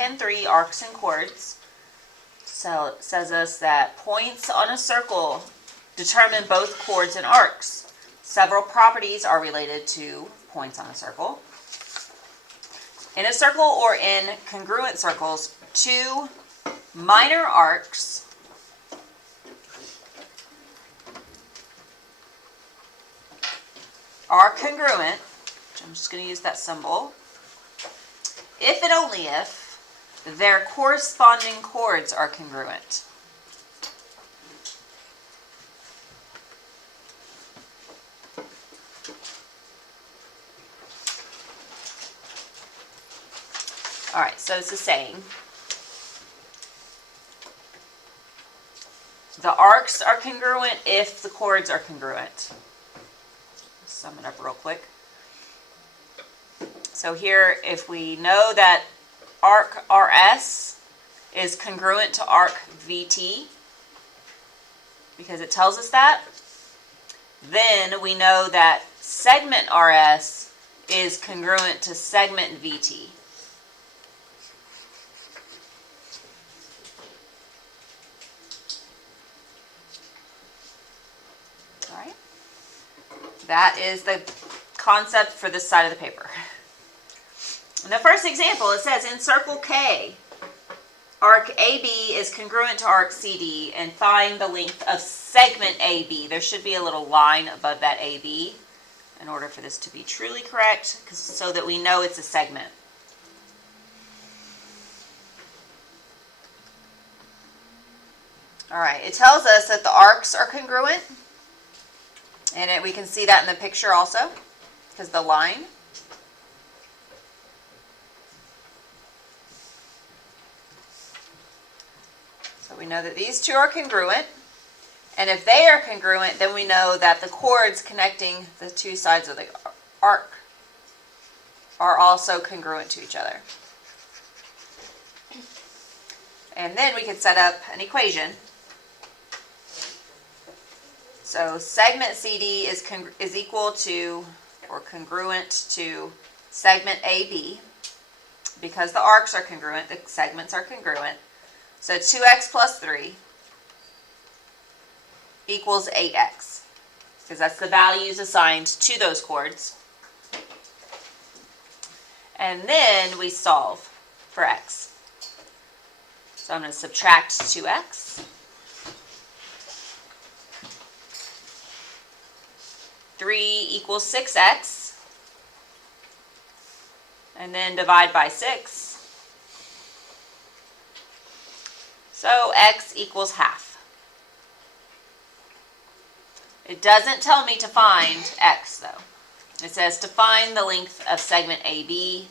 10.3, Arcs and Chords. So it says us that points on a circle determine both chords and arcs. Several properties are related to points on a circle. In a circle or in congruent circles, two minor arcs are congruent, which I'm just going to use that symbol, if and only if their corresponding chords are congruent. All right, so it's a saying. The arcs are congruent if the chords are congruent. Let's sum it up real quick. So here, if we know that arc RS is congruent to arc VT, because it tells us that, then we know that segment RS is congruent to segment VT. All right. That is the concept for this side of the paper. In the first example, it says in circle K, arc AB is congruent to arc CD, and find the length of segment AB. There should be a little line above that AB in order for this to be truly correct, so that we know it's a segment. All right, it tells us that the arcs are congruent, and we can see that in the picture also, because the line. So we know that these two are congruent, and if they are congruent, then we know that the chords connecting the two sides of the arc are also congruent to each other. And then we can set up an equation. So segment CD is equal to, or congruent to, segment AB. Because the arcs are congruent, the segments are congruent. So 2x plus 3 equals 8x, because that's the values assigned to those chords. And then we solve for x. So I'm going to subtract 2x. 3 equals 6x. And then divide by 6. So x equals half. It doesn't tell me to find x though. It says to find the length of segment AB.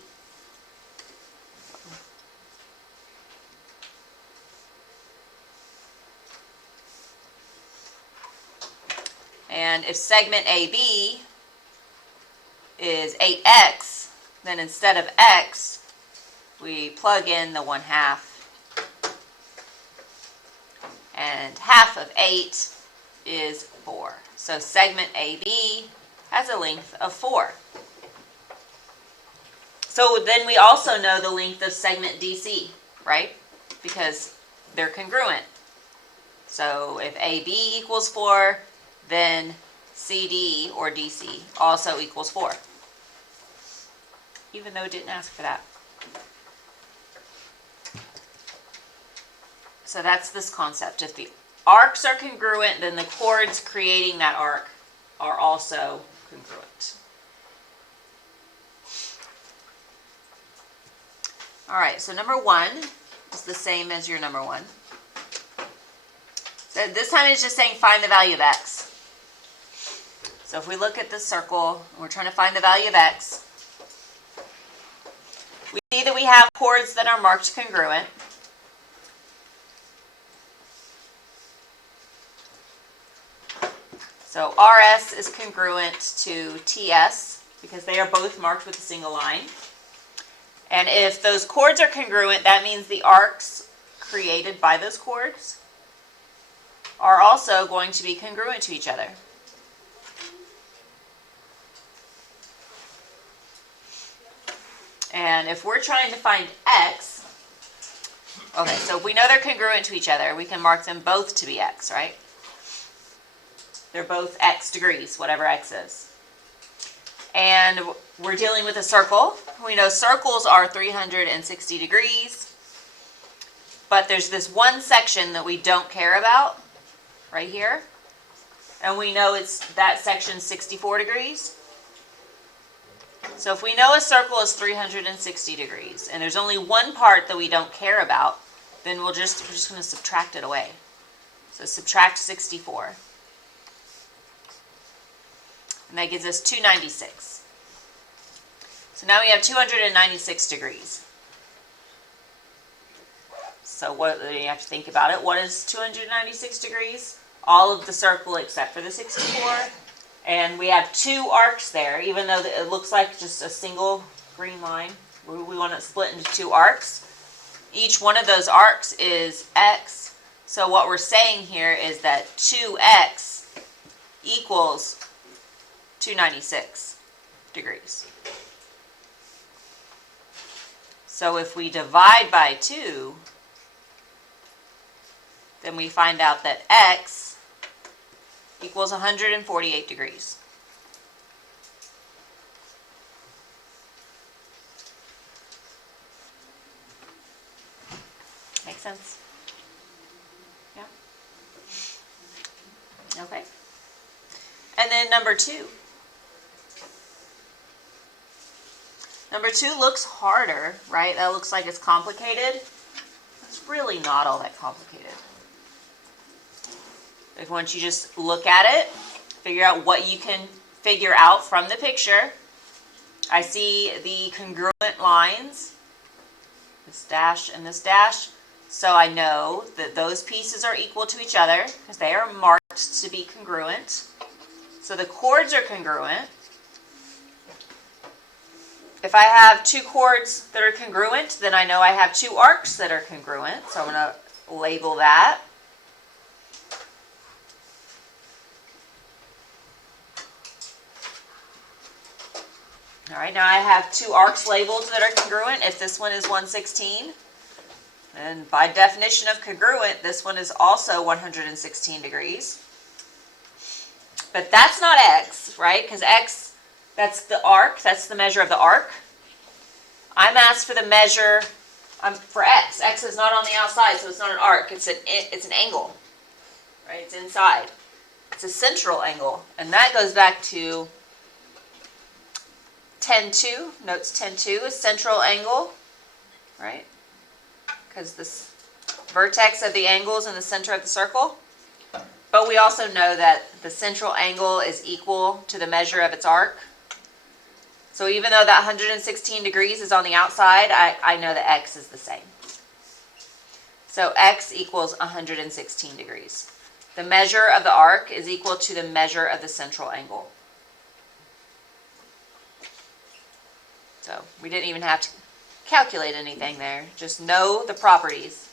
And if segment AB is 8x, then instead of x, we plug in the 1/2. And half of 8 is 4. So segment AB has a length of 4. So then we also know the length of segment DC, right? Because they're congruent. So if AB equals 4, then CD or DC also equals 4. Even though it didn't ask for that. So that's this concept. If the arcs are congruent, then the chords creating that arc are also congruent. All right, so number 1 is the same as your number 1. So this time it's just saying find the value of x. So if we look at this circle, and we're trying to find the value of x, we see that we have chords that are marked congruent. So RS is congruent to TS because they are both marked with a single line. And if those chords are congruent, that means the arcs created by those chords are also going to be congruent to each other. And if we're trying to find x, Okay, so if we know they're congruent to each other, we can mark them both to be x, right? They're both x degrees, whatever x is. And we're dealing with a circle. We know circles are 360 degrees, but there's this one section that we don't care about right here. And we know it's that section 64 degrees. So if we know a circle is 360 degrees and there's only one part that we don't care about, then we're just going to subtract it away. So subtract 64. And that gives us 296. So now we have 296 degrees. So what you have to think about it. What is 296 degrees? All of the circle except for the 64. And we have two arcs there, even though it looks like just a single green line. We want it split into two arcs. Each one of those arcs is x. So what we're saying here is that 2x equals 296 degrees. So if we divide by 2, then we find out that x equals 148 degrees. Make sense? Yeah? Okay. And then number 2. Number 2 looks harder, right? That looks like it's complicated. It's really not all that complicated. If once you just look at it, figure out what you can figure out from the picture. I see the congruent lines, this dash and this dash. So I know that those pieces are equal to each other because they are marked to be congruent. So the chords are congruent. If I have two chords that are congruent, then I know I have two arcs that are congruent. So I'm going to label that. All right, now I have two arcs labeled that are congruent. If this one is 116, and by definition of congruent, this one is also 116 degrees. But that's not x, right? Because x, that's the arc. That's the measure of the arc. I'm asked for the measure for x. X is not on the outside, so it's not an arc. It's an angle, right? It's inside. It's a central angle, and that goes back to 10-2, notes 10-2, a central angle, right? Because this vertex of the angle is in the center of the circle. But we also know that the central angle is equal to the measure of its arc. So even though that 116 degrees is on the outside, I know that x is the same. So x equals 116 degrees. The measure of the arc is equal to the measure of the central angle. So we didn't even have to calculate anything there. Just know the properties.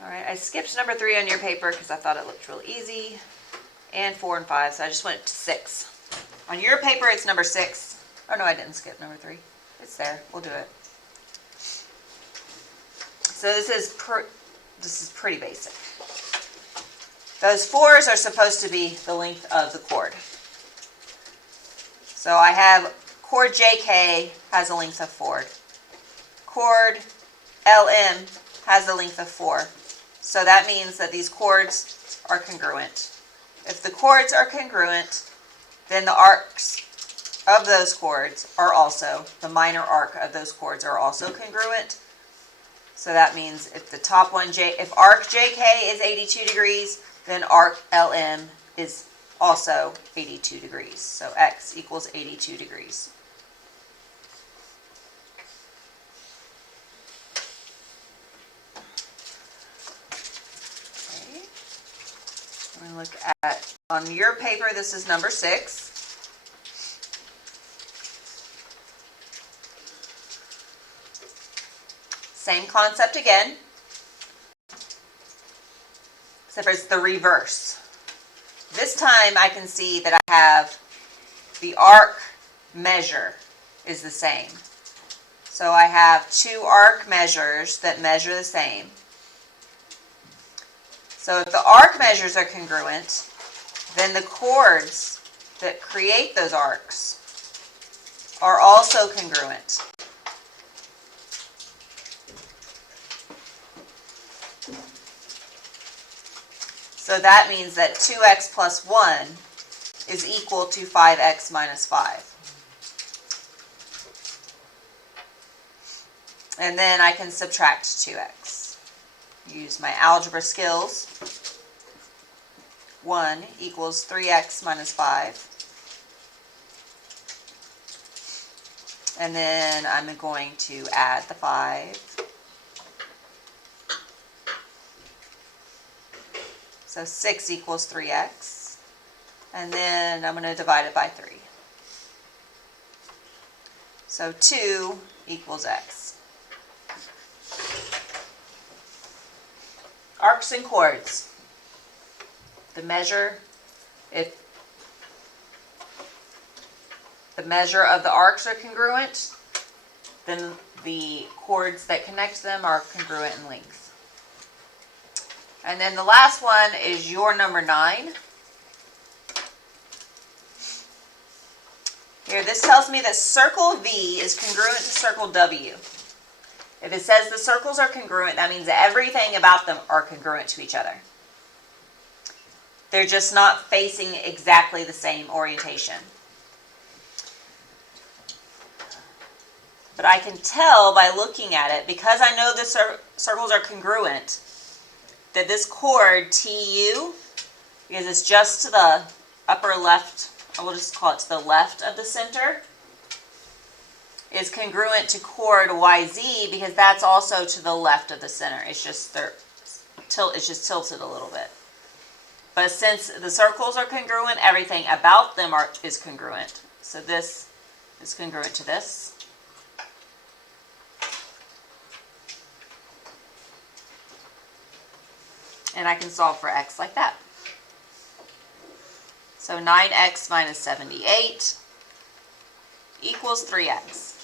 All right, I skipped number 3 on your paper because I thought it looked real easy. And 4 and 5, so I just went to 6. On your paper, it's number 6. Oh, no, I didn't skip number 3. It's there. We'll do it. So this is pretty basic. Those 4s are supposed to be the length of the chord. So I have chord JK has a length of 4. Chord LM has a length of 4. So that means that these chords are congruent. If the chords are congruent, then the arcs of those chords are also, the minor arc of those chords are also congruent. So that means if the top one, if arc JK is 82 degrees, then arc LM is also 82 degrees. So x equals 82 degrees. Okay. We're going to look at, on your paper, this is number 6. Same concept again, except for it's the reverse. This time I can see that I have the arc measure is the same. So I have two arc measures that measure the same. So if the arc measures are congruent, then the chords that create those arcs are also congruent. So that means that 2x plus 1 is equal to 5x minus 5. And then I can subtract 2x. Use my algebra skills. 1 equals 3x minus 5. And then I'm going to add the 5. So 6 equals 3x. And then I'm going to divide it by 3. So 2 equals x. Arcs and chords. The measure, if the measure of the arcs are congruent, then the chords that connect them are congruent in length. And then the last one is your number 9. Here, this tells me that circle V is congruent to circle W. If it says the circles are congruent, that means that everything about them are congruent to each other. They're just not facing exactly the same orientation. But I can tell by looking at it, because I know the circles are congruent, that this chord TU, because it's just to the upper left, I will just call it to the left of the center, is congruent to chord YZ because that's also to the left of the center. It's just tilted a little bit. But since the circles are congruent, everything about them is congruent. So this is congruent to this. And I can solve for x like that. So 9x minus 78 equals 3x.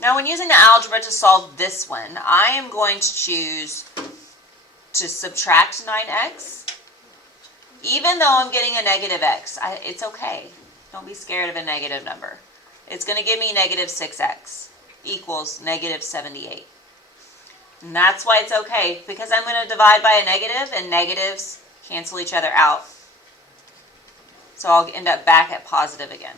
Now when using the algebra to solve this one, I am going to choose to subtract 9x. Even though I'm getting a negative x, it's okay. Don't be scared of a negative number. It's going to give me negative 6x equals negative 78. And that's why it's okay, because I'm going to divide by a negative, and negatives cancel each other out. So I'll end up back at positive again.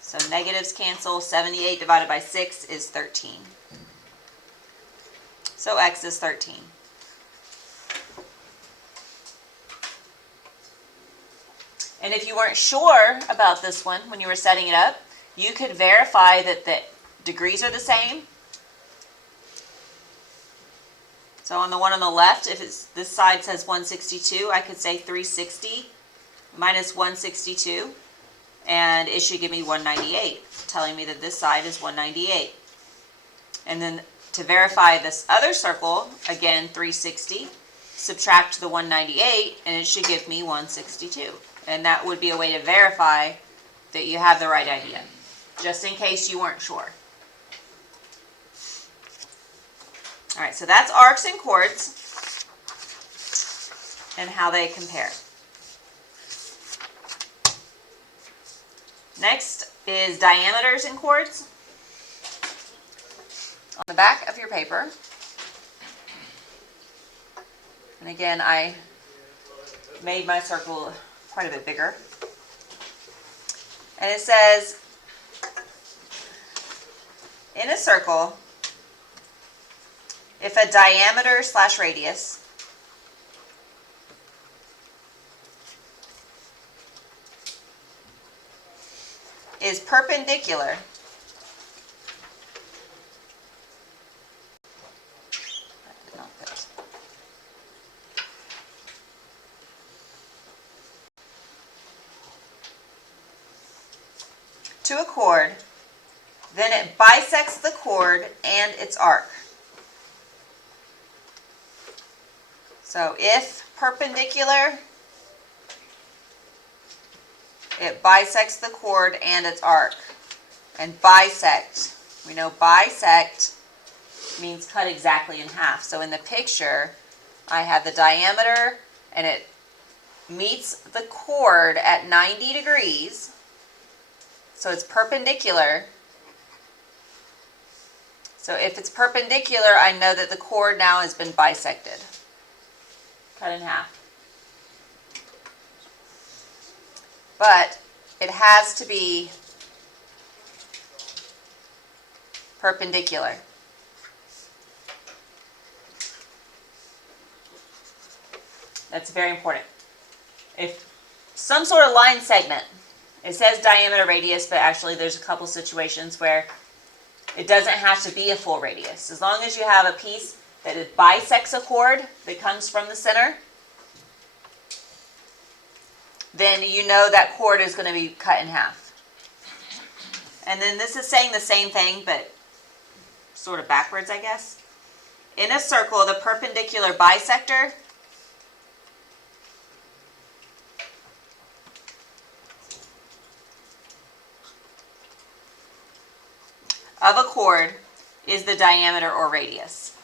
So negatives cancel. 78 divided by 6 is 13. So x is 13. And if you weren't sure about this one when you were setting it up, you could verify that the degrees are the same. So on the one on the left, if this side says 162, I could say 360 minus 162, and it should give me 198, telling me that this side is 198. And then to verify this other circle, again 360, subtract the 198, and it should give me 162. And that would be a way to verify that you have the right idea, just in case you weren't sure. All right, so that's arcs and chords and how they compare. Next is diameters and chords. On the back of your paper, and again, I made my circle quite a bit bigger. And it says, in a circle, if a diameter / radius is perpendicular to a chord, then it bisects the chord and its arc. So if perpendicular it bisects the chord and its arc. And bisect, we know bisect means cut exactly in half. So in the picture, I have the diameter and it meets the chord at 90 degrees. So it's perpendicular. So if it's perpendicular, I know that the chord now has been bisected, cut in half. But it has to be perpendicular. That's very important. If some sort of line segment, it says diameter radius, but actually there's a couple situations where it doesn't have to be a full radius. As long as you have a piece that it bisects a chord that comes from the center, then you know that chord is going to be cut in half. And then this is saying the same thing, but sort of backwards, I guess. In a circle, the perpendicular bisector of a chord is the diameter or radius.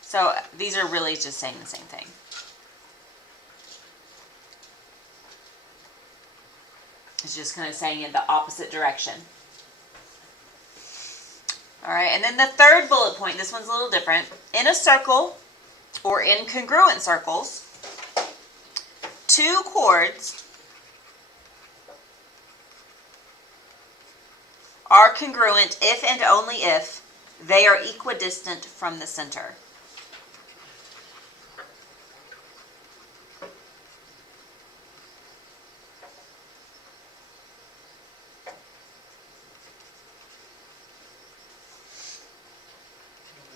So these are really just saying the same thing. It's just kind of saying it the opposite direction. All right, and then the third bullet point, this one's a little different. In a circle, or in congruent circles, two chords are congruent if and only if they are equidistant from the center.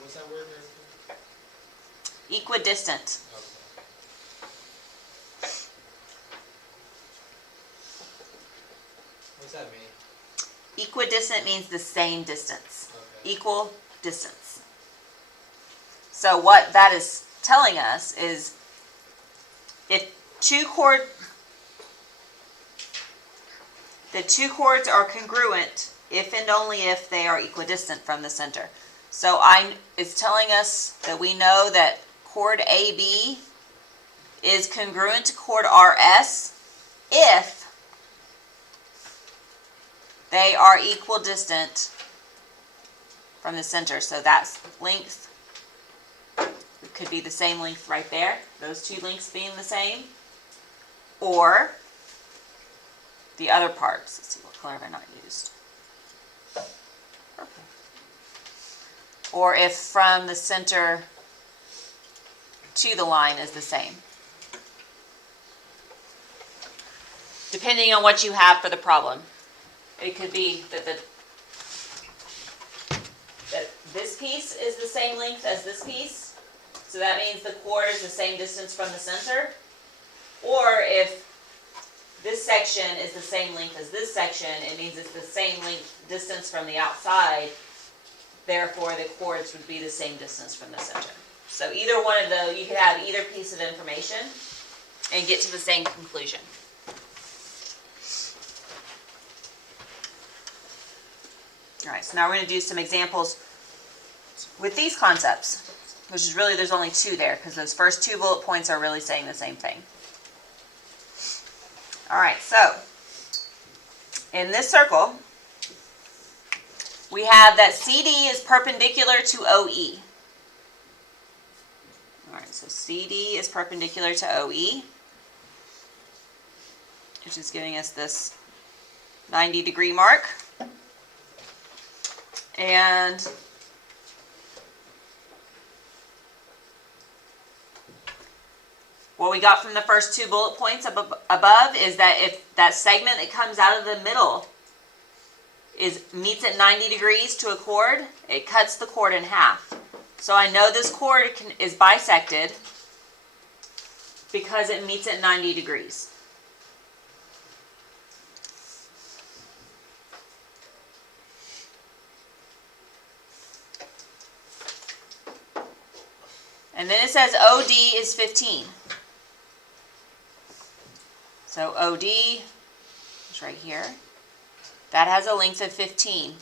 What's that word there? Equidistant. Okay. What's that mean? Equidistant means the same distance. Okay. Equal distance. So what that is telling us is if the two chords are congruent if and only if they are equidistant from the center. So it's telling us that we know that chord AB is congruent to chord RS if they are equidistant from the center. So that's length. It could be the same length right there, those two lengths being the same. Or the other parts. Let's see, what color have I not used? Purple. Or if from the center to the line is the same. Depending on what you have for the problem. It could be that this piece is the same length as this piece. So that means the chord is the same distance from the center. Or if this section is the same length as this section, it means it's the same length distance from the outside. Therefore, the chords would be the same distance from the center. So either one of those, you could have either piece of information and get to the same conclusion. All right, so now we're going to do some examples with these concepts, which is really, there's only two there because those first two bullet points are really saying the same thing. All right, so in this circle, we have that CD is perpendicular to OE. All right, so CD is perpendicular to OE, which is giving us this 90-degree mark. And what we got from the first two bullet points above is that if that segment that comes out of the middle meets at 90 degrees to a chord, it cuts the chord in half. So I know this chord is bisected because it meets at 90 degrees. And then it says OD is 15. So OD is right here. That has a length of 15. And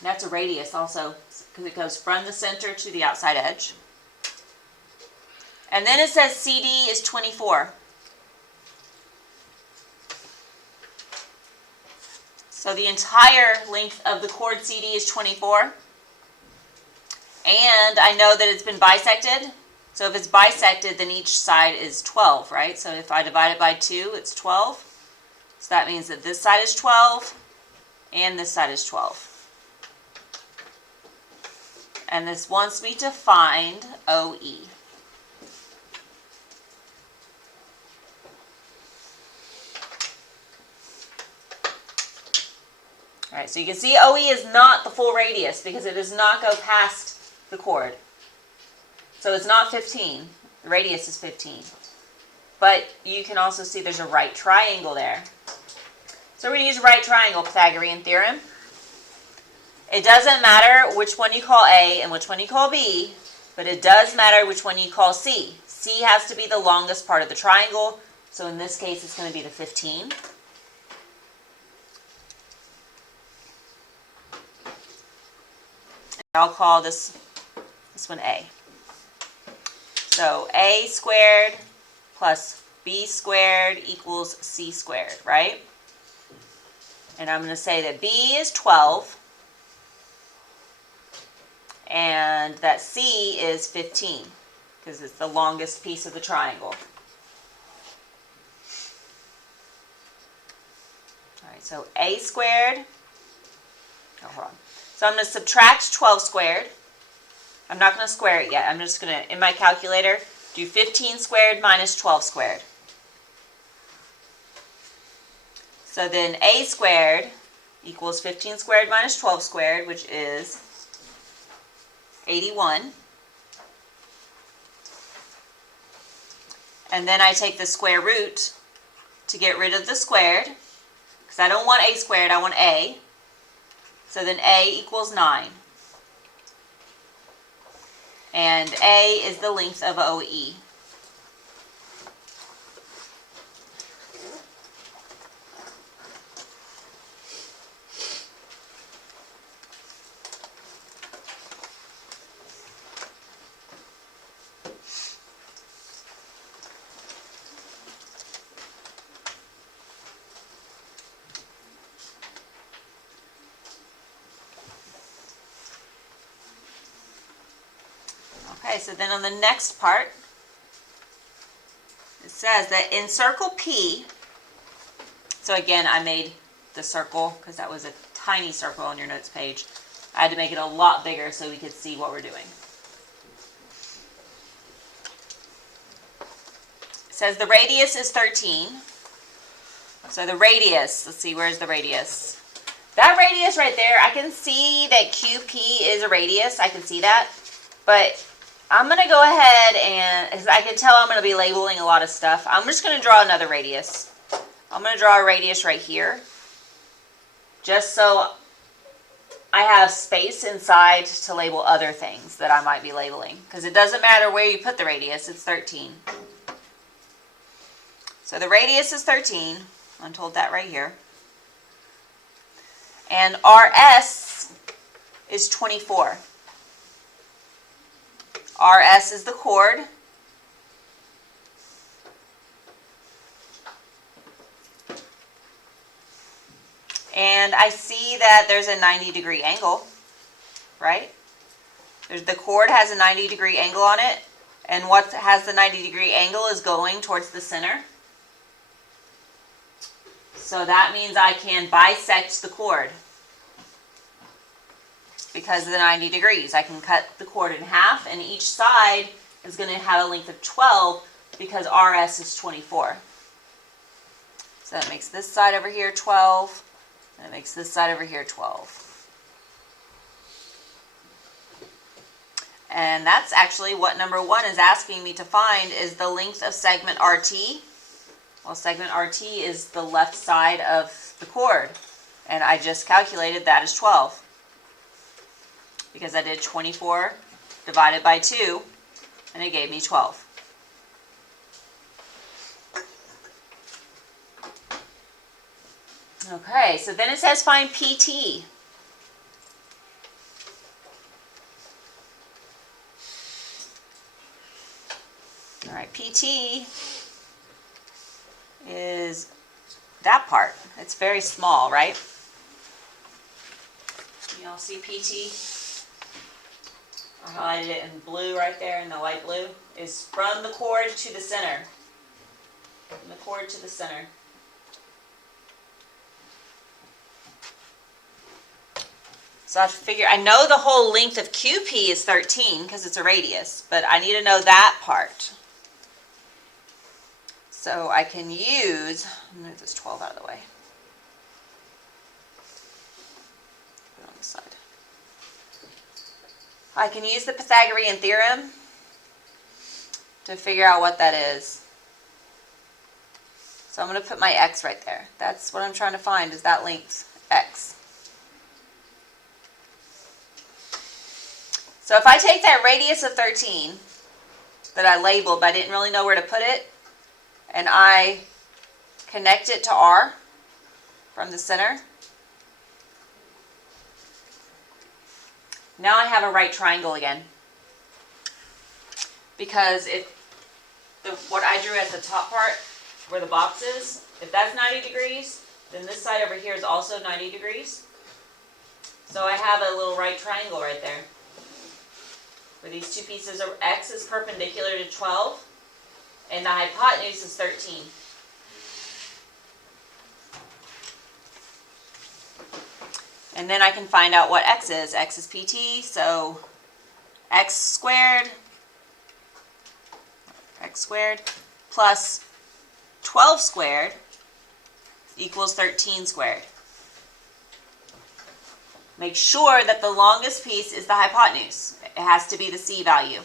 that's a radius also, because it goes from the center to the outside edge. And then it says CD is 24. So the entire length of the chord CD is 24. And I know that it's been bisected. So if it's bisected, then each side is 12, right? So if I divide it by 2, it's 12. So that means that this side is 12 and this side is 12. And this wants me to find OE. All right, so you can see OE is not the full radius because it does not go past the chord. So it's not 15. The radius is 15. But you can also see there's a right triangle there. So we're going to use right triangle Pythagorean theorem. It doesn't matter which one you call A and which one you call B, but it does matter which one you call C. C has to be the longest part of the triangle, so in this case it's going to be the 15. I'll call this one A. So A squared plus B squared equals C squared, right? And I'm going to say that B is 12 and that C is 15 because it's the longest piece of the triangle. All right, so A squared, oh, hold on. So I'm going to subtract 12 squared. I'm not going to square it yet. I'm just going to, in my calculator, do 15 squared minus 12 squared. So then A squared equals 15 squared minus 12 squared, which is 81. And then I take the square root to get rid of the squared, because I don't want A squared, I want A. So then A equals 9. And A is the length of OE. Okay, so then on the next part, it says that in circle P, so again, I made the circle because that was a tiny circle on your notes page. I had to make it a lot bigger so we could see what we're doing. It says the radius is 13. So the radius, let's see, where's the radius? That radius right there, I can see that QP is a radius. I can see that. But I'm going to go ahead and, as I can tell, I'm going to be labeling a lot of stuff. I'm just going to draw another radius. I'm going to draw a radius right here, just so I have space inside to label other things that I might be labeling. Because it doesn't matter where you put the radius, it's 13. So the radius is 13. I'm told that right here. And RS is 24. RS is the chord. And I see that there's a 90-degree angle, right? The chord has a 90-degree angle on it. And what has the 90-degree angle is going towards the center. So that means I can bisect the chord. Because of the 90 degrees. I can cut the chord in half, and each side is going to have a length of 12 because RS is 24. So that makes this side over here 12, and it makes this side over here 12. And that's actually what number 1 is asking me to find, is the length of segment RT. Well, segment RT is the left side of the chord, and I just calculated that is 12. Because I did 24 divided by 2, and it gave me 12. Okay, so then it says find PT. All right, PT is that part. It's very small, right? You all see PT? I highlighted it in blue right there in the light blue. Is from the cord to the center. From the cord to the center. So I have to figure, I know the whole length of QP is 13 because it's a radius, but I need to know that part. So I can use, move this 12 out of the way. Put it on the side. I can use the Pythagorean theorem to figure out what that is. So I'm going to put my x right there. That's what I'm trying to find, is that length, x. So if I take that radius of 13 that I labeled, but I didn't really know where to put it, and I connect it to R from the center, now I have a right triangle again. Because what I drew as the top part, where the box is, if that's 90 degrees, then this side over here is also 90 degrees. So I have a little right triangle right there. Where these two pieces are, x is perpendicular to 12, and the hypotenuse is 13. And then I can find out what x is. X is PT, so x squared plus 12 squared equals 13 squared. Make sure that the longest piece is the hypotenuse. It has to be the C value.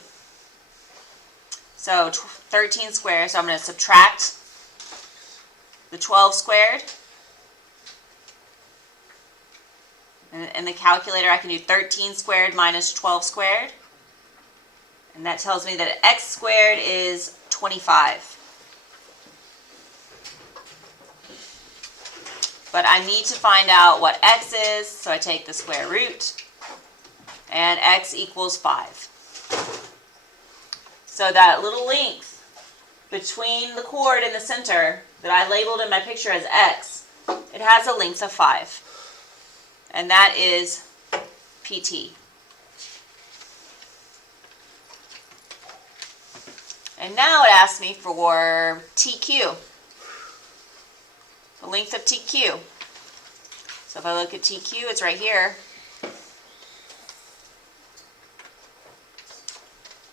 So 13 squared, so I'm going to subtract the 12 squared. And in the calculator, I can do 13 squared minus 12 squared. And that tells me that x squared is 25. But I need to find out what x is, so I take the square root, and x equals 5. So that little length between the cord and the center that I labeled in my picture as x, it has a length of 5. And that is PT. And now it asks me for TQ. The length of TQ. So if I look at TQ, it's right here.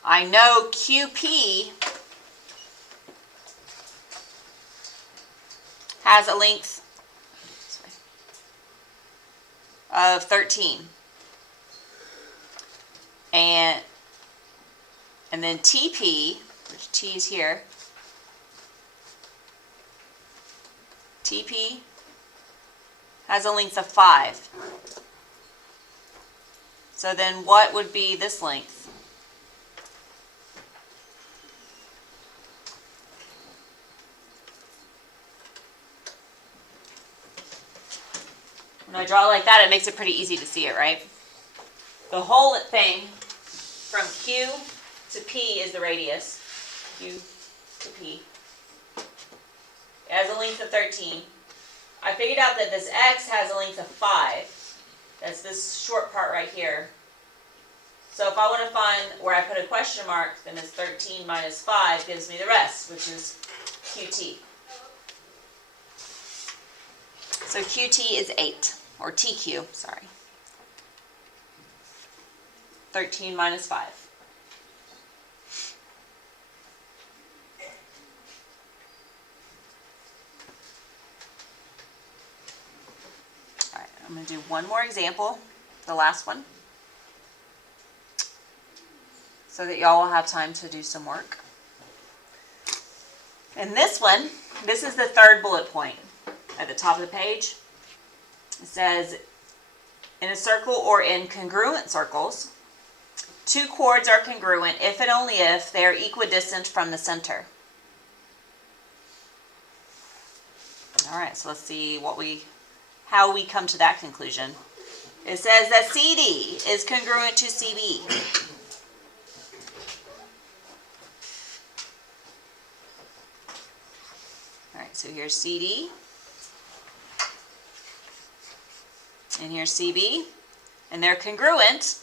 I know QP has a length of 13. And then TP, which T is here, TP has a length of 5. So then what would be this length? When I draw like that, it makes it pretty easy to see it, right? The whole thing from Q to P is the radius. Q to P. It has a length of 13. I figured out that this X has a length of 5. That's this short part right here. So if I want to find where I put a question mark, then it's 13 minus 5 gives me the rest, which is QT. So QT is 8, or TQ, sorry. 13 minus 5. All right, I'm going to do one more example, the last one, so that y'all will have time to do some work. And this one, this is the third bullet point at the top of the page. It says, in a circle or in congruent circles, two chords are congruent if and only if they are equidistant from the center. All right, so let's see what we how we come to that conclusion. It says that CD is congruent to CB. All right, so here's CD. And here's CB. And they're congruent.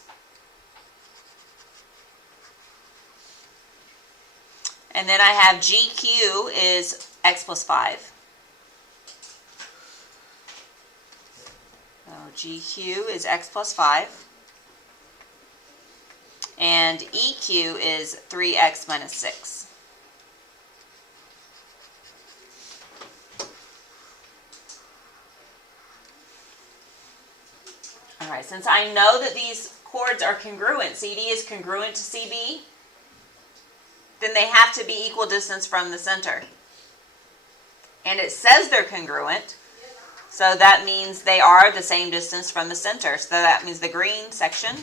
And then I have GQ is X plus 5. So GQ is X plus 5. And EQ is 3X minus 6. All right, since I know that these chords are congruent, CD is congruent to CB, then they have to be equal distance from the center. And it says they're congruent, so that means they are the same distance from the center. So that means the green section,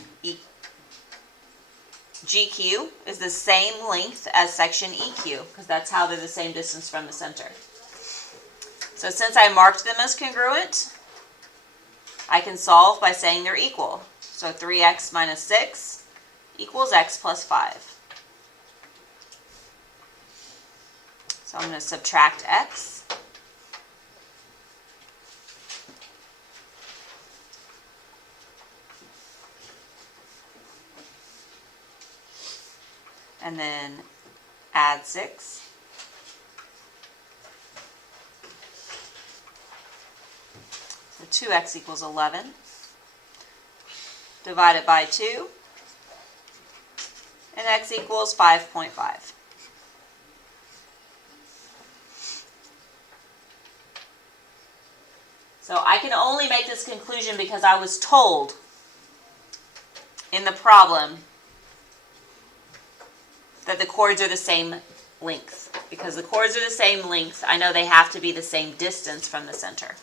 GQ, is the same length as section EQ, because that's how they're the same distance from the center. So since I marked them as congruent, I can solve by saying they're equal. So 3x minus 6 equals x plus 5. So I'm going to subtract x. And then add 6. So 2x equals 11. Divided by 2. And x equals 5.5. So I can only make this conclusion because I was told in the problem that the chords are the same length. Because the chords are the same length, I know they have to be the same distance from the center.